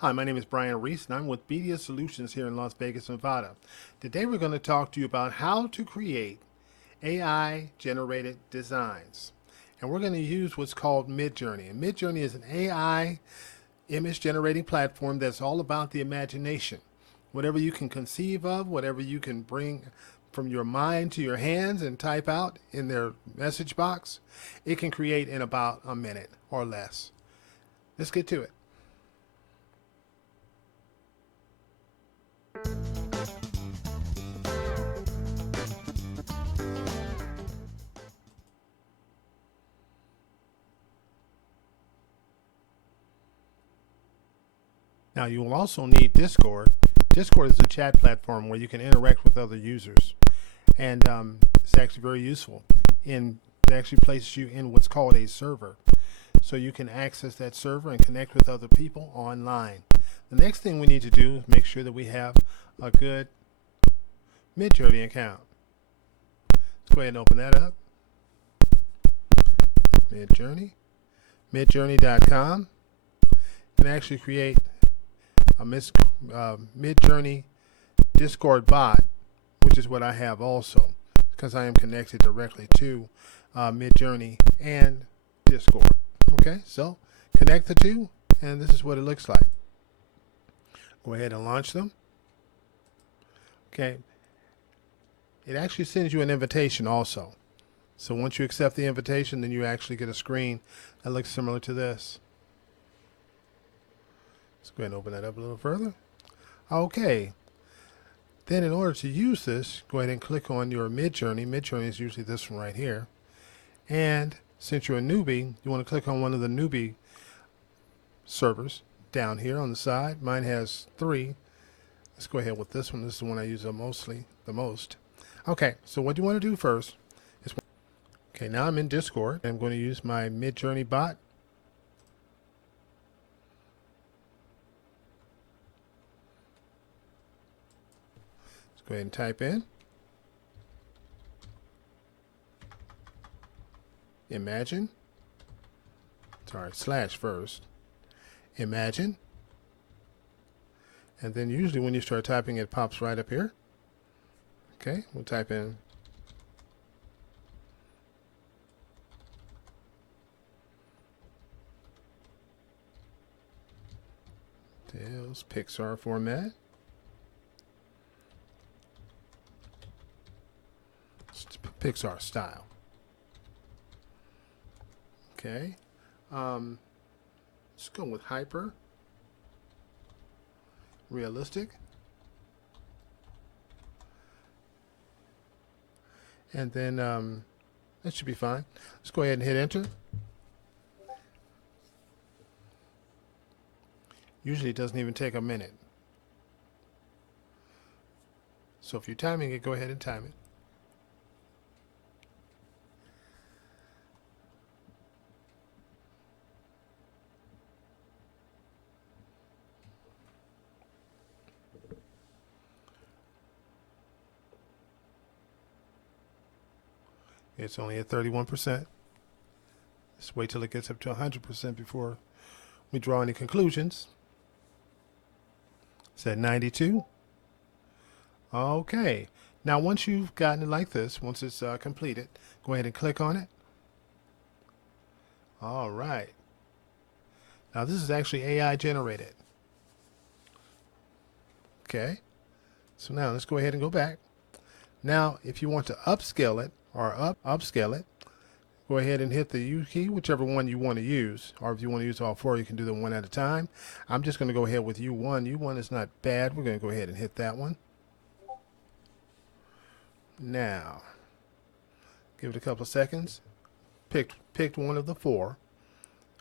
Hi, my name is Brian Reese, and I'm with Media Solutions here in Las Vegas, Nevada. Today we're going to talk to you about how to create AI-generated designs. And we're going to use what's called Midjourney. And Midjourney is an AI image generating platform that's all about the imagination. Whatever you can conceive of, whatever you can bring from your mind to your hands and type out in their message box, it can create in about a minute or less. Let's get to it. Now you will also need Discord. Discord is a chat platform where you can interact with other users, and it's actually very useful. It actually places you in what's called a server, so you can access that server and connect with other people online. The next thing we need to do is make sure that we have a good Midjourney account. Let's go ahead and open that up. Midjourney, midjourney.com. You can actually create a Midjourney Discord bot, which is what I have also, because I am connected directly to Midjourney and Discord. Okay, so connect the two, and this is what it looks like. Go ahead and launch them. Okay, it actually sends you an invitation also. So once you accept the invitation, then you actually get a screen that looks similar to this. Let's go ahead and open that up a little further. Okay. Then in order to use this, go ahead and click on your Midjourney. Midjourney is usually this one right here. And since you're a newbie, you want to click on one of the newbie servers down here on the side. Mine has 3. Let's go ahead with this one. This is the one I use the most. Okay, so what you want to do first is, okay, now I'm in Discord. I'm going to use my Midjourney bot. Go ahead and type in imagine, slash first, imagine, and then usually when you start typing it pops right up here. Okay, we'll type in Tails Pixar format. Pixar style. Okay. Let's go with hyper realistic. And then that should be fine. Let's go ahead and hit enter. Usually it doesn't even take a minute. So if you're timing it, go ahead and time it. It's only at 31%. Let's wait till it gets up to 100% before we draw any conclusions. It's at 92. Okay. Now once you've gotten it like this, once it's completed, go ahead and click on it. All right. Now this is actually AI generated. Okay. So now let's go ahead and go back. Now if you want to upscale it, or upscale it, go ahead and hit the U key, whichever one you want to use. Or if you want to use all 4, you can do them one at a time. I'm just going to go ahead with U1. U1 is not bad. We're going to go ahead and hit that one. Now, give it a couple of seconds. Pick one of the 4,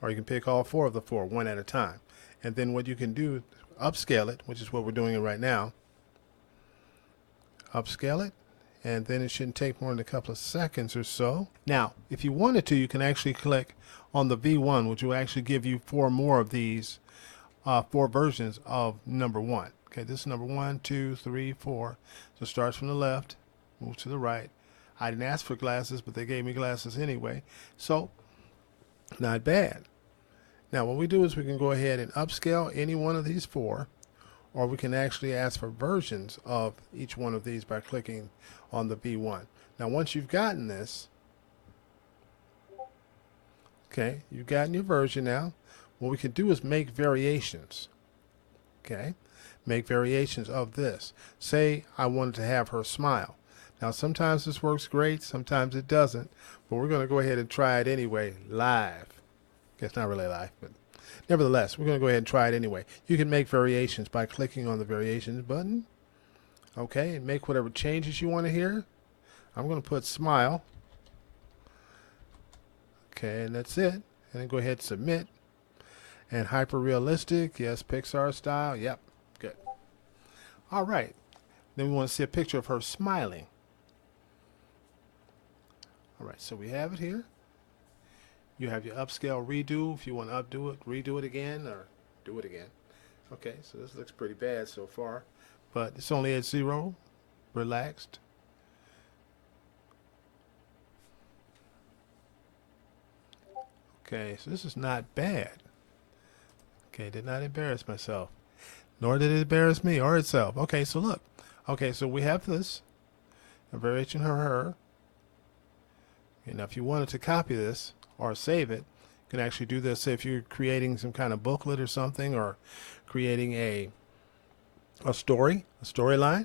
or you can pick all 4 of the 4 one at a time. And then what you can do, upscale it, which is what we're doing right now. Upscale it. And then it shouldn't take more than a couple of seconds or so. Now, if you wanted to, you can actually click on the V1, which will actually give you 4 more of these, 4 versions of number 1. Okay, this is number 1, 2, 3, 4. So it starts from the left, moves to the right. I didn't ask for glasses, but they gave me glasses anyway. So, not bad. Now what we do is we can go ahead and upscale any one of these four, or we can actually ask for versions of each one of these by clicking on the V1. Now once you've gotten this, okay, you've gotten your version now, what we can do is make variations. Okay, make variations of this. Say I wanted to have her smile. Now sometimes this works great, sometimes it doesn't, but we're going to go ahead and try it anyway live. It's not really live, but nevertheless, we're going to go ahead and try it anyway. You can make variations by clicking on the variations button. Okay, and make whatever changes you want to hear. I'm going to put smile. Okay, and that's it. And then go ahead and submit. And hyper realistic, yes, Pixar style, yep, good. All right, then we want to see a picture of her smiling. All right, so we have it here. You have your upscale redo if you want to updo it, redo it again, or do it again. Okay, so this looks pretty bad so far, but it's only at 0, relaxed. Okay, so this is not bad. Okay, did not embarrass myself, nor did it embarrass me or itself. Okay, so look. Okay, so we have this, a variation of her. Okay, now if you wanted to copy this or save it, you can actually do this. Say if you're creating some kind of booklet or something, or creating a storyline,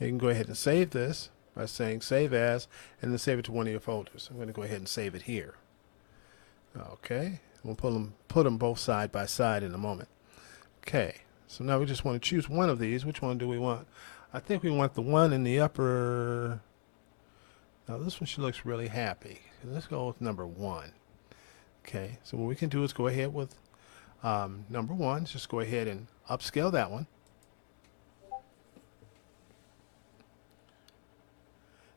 you can go ahead and save this by saying save as, and then save it to one of your folders. I'm going to go ahead and save it here. Okay, we'll put them both side by side in a moment. Okay, so now we just want to choose one of these. Which one do we want? I think we want the one in the upper. Now this one, she looks really happy. Let's go with number 1. Okay, so what we can do is go ahead with number 1. Just go ahead and upscale that one.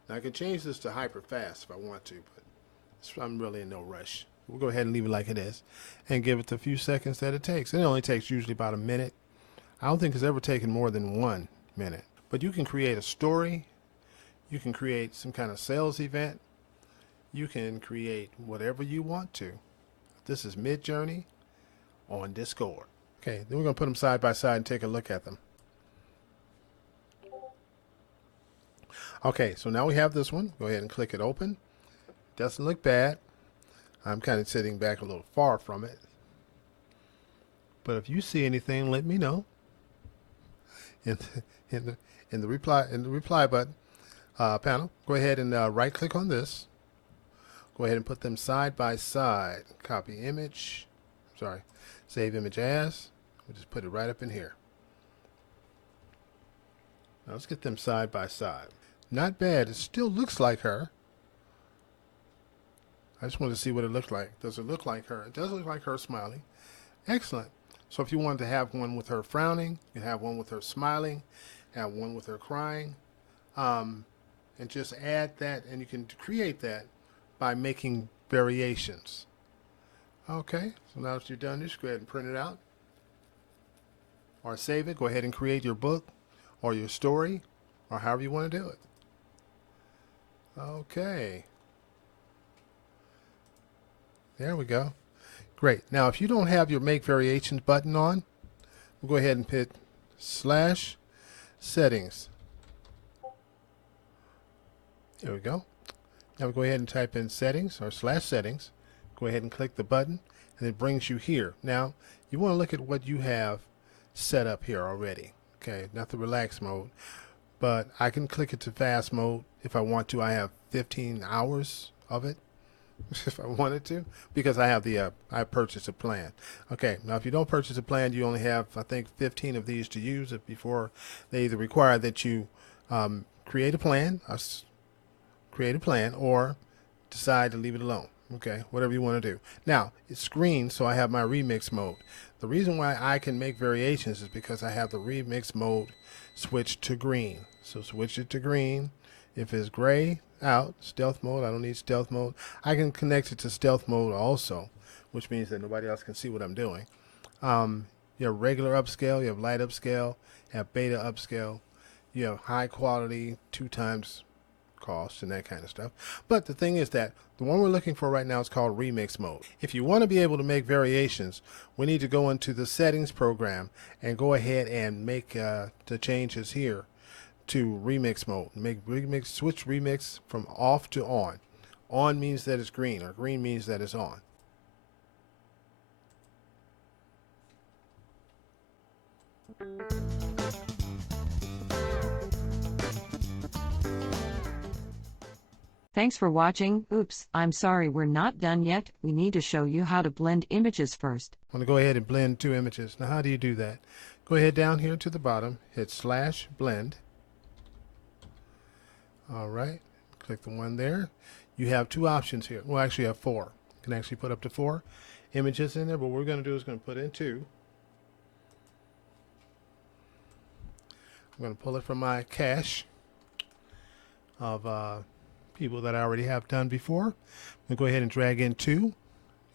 Now I can change this to hyper fast if I want to, but I'm really in no rush. We'll go ahead and leave it like it is and give it the few seconds that it takes. It only takes usually about a minute. I don't think it's ever taken more than 1 minute. But you can create a story. You can create some kind of sales event. You can create whatever you want to. This is Midjourney on Discord. Okay, then we're going to put them side by side and take a look at them. Okay, so now we have this one. Go ahead and click it open. Doesn't look bad. I'm kind of sitting back a little far from it. But if you see anything, let me know. In the reply button panel, go ahead and right click on this. Go ahead and put them side by side. Copy image. Sorry, save image as. We'll just put it right up in here. Now let's get them side by side. Not bad. It still looks like her. I just wanted to see what it looked like. Does it look like her? It does look like her smiling. Excellent. So if you wanted to have one with her frowning, you can have one with her smiling, have one with her crying, and just add that, and you can create that by making variations. Okay, so now that you're done this, go ahead and print it out or save it. Go ahead and create your book or your story or however you want to do it. Okay. There we go. Great. Now, if you don't have your Make Variations button on, we'll go ahead and hit /settings. There we go. Now we'll go ahead and type in settings or /settings. Go ahead and click the button, and it brings you here. Now, you want to look at what you have set up here already. Okay, not the relax mode, but I can click it to fast mode if I want to. I have 15 hours of it. If I wanted to, because I have I purchased a plan. Okay, now if you don't purchase a plan, you only have, I think, 15 of these to use it before they either require that you create a plan or decide to leave it alone. Okay, whatever you want to do. Now it's green, so I have my remix mode. The reason why I can make variations is because I have the remix mode switched to green. So switch it to green. If it's gray, out, stealth mode. I don't need stealth mode. I can connect it to stealth mode also, which means that nobody else can see what I'm doing. You have regular upscale, you have light upscale, you have beta upscale, you have high quality, 2 times costs and that kind of stuff. But the thing is that the one we're looking for right now is called remix mode. If you want to be able to make variations, we need to go into the settings program and go ahead and make the changes here to remix mode. Switch remix from off to on. On means that it's green, or green means that it's on. Thanks for watching. Oops, I'm sorry we're not done yet. We need to show you how to blend images first. I'm going to go ahead and blend two images. Now how do you do that? Go ahead down here to the bottom, hit /blend. Alright, click the one there. You have two options here. Well, actually you have four. You can actually put up to 4 images in there, but what we're going to do is going to put in 2. I'm going to pull it from my cache of people that I already have done before. I'm going to go ahead and drag in 2. You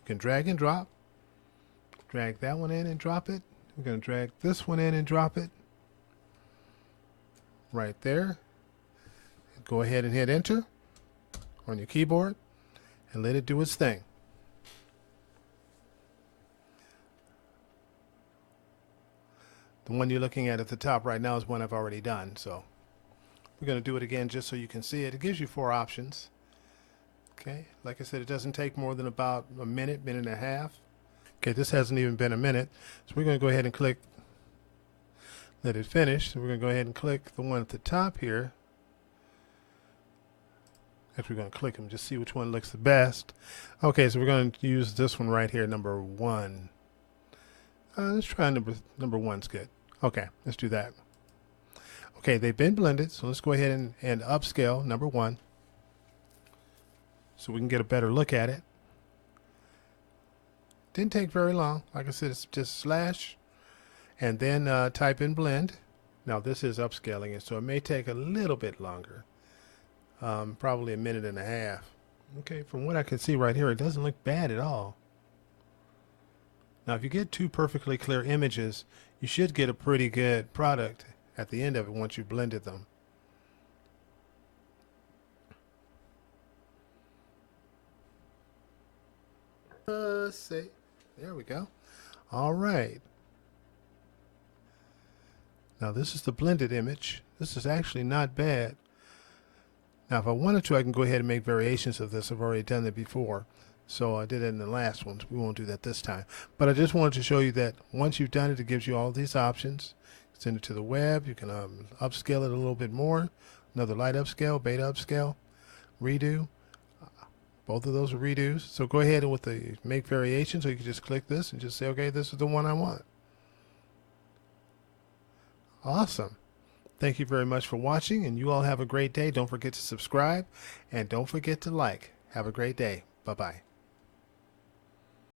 can drag and drop. Drag that one in and drop it. We're going to drag this one in and drop it. Right there. Go ahead and hit enter on your keyboard and let it do its thing. The one you're looking at the top right now is one I've already done, so we're going to do it again just so you can see it. It gives you 4 options. Okay, like I said, it doesn't take more than about a minute, minute and a half. Okay, this hasn't even been a minute, so we're going to go ahead and click let it finish. So we're going to go ahead and click the one at the top here. Actually, we're going to click them, just see which one looks the best. Okay, so we're going to use this one right here, number 1. Let's try number 1's good. Okay, let's do that. Okay, they've been blended, so let's go ahead and upscale number 1 so we can get a better look at it. Didn't take very long. Like I said, it's just slash and then type in blend. Now this is upscaling it, so it may take a little bit longer. Probably a minute and a half. Okay, from what I can see right here, it doesn't look bad at all. Now if you get 2 perfectly clear images, you should get a pretty good product at the end of it once you've blended them. Let's see. There we go. All right. Now this is the blended image. This is actually not bad. Now if I wanted to, I can go ahead and make variations of this. I've already done it before. So I did it in the last ones. We won't do that this time. But I just wanted to show you that once you've done it, it gives you all these options. Send it to the web. You can upscale it a little bit more. Another light upscale, beta upscale, redo. Both of those are redos. So go ahead and with the make variation, so you can just click this and just say, okay, this is the one I want. Awesome. Thank you very much for watching, and you all have a great day. Don't forget to subscribe, and don't forget to like. Have a great day. Bye-bye.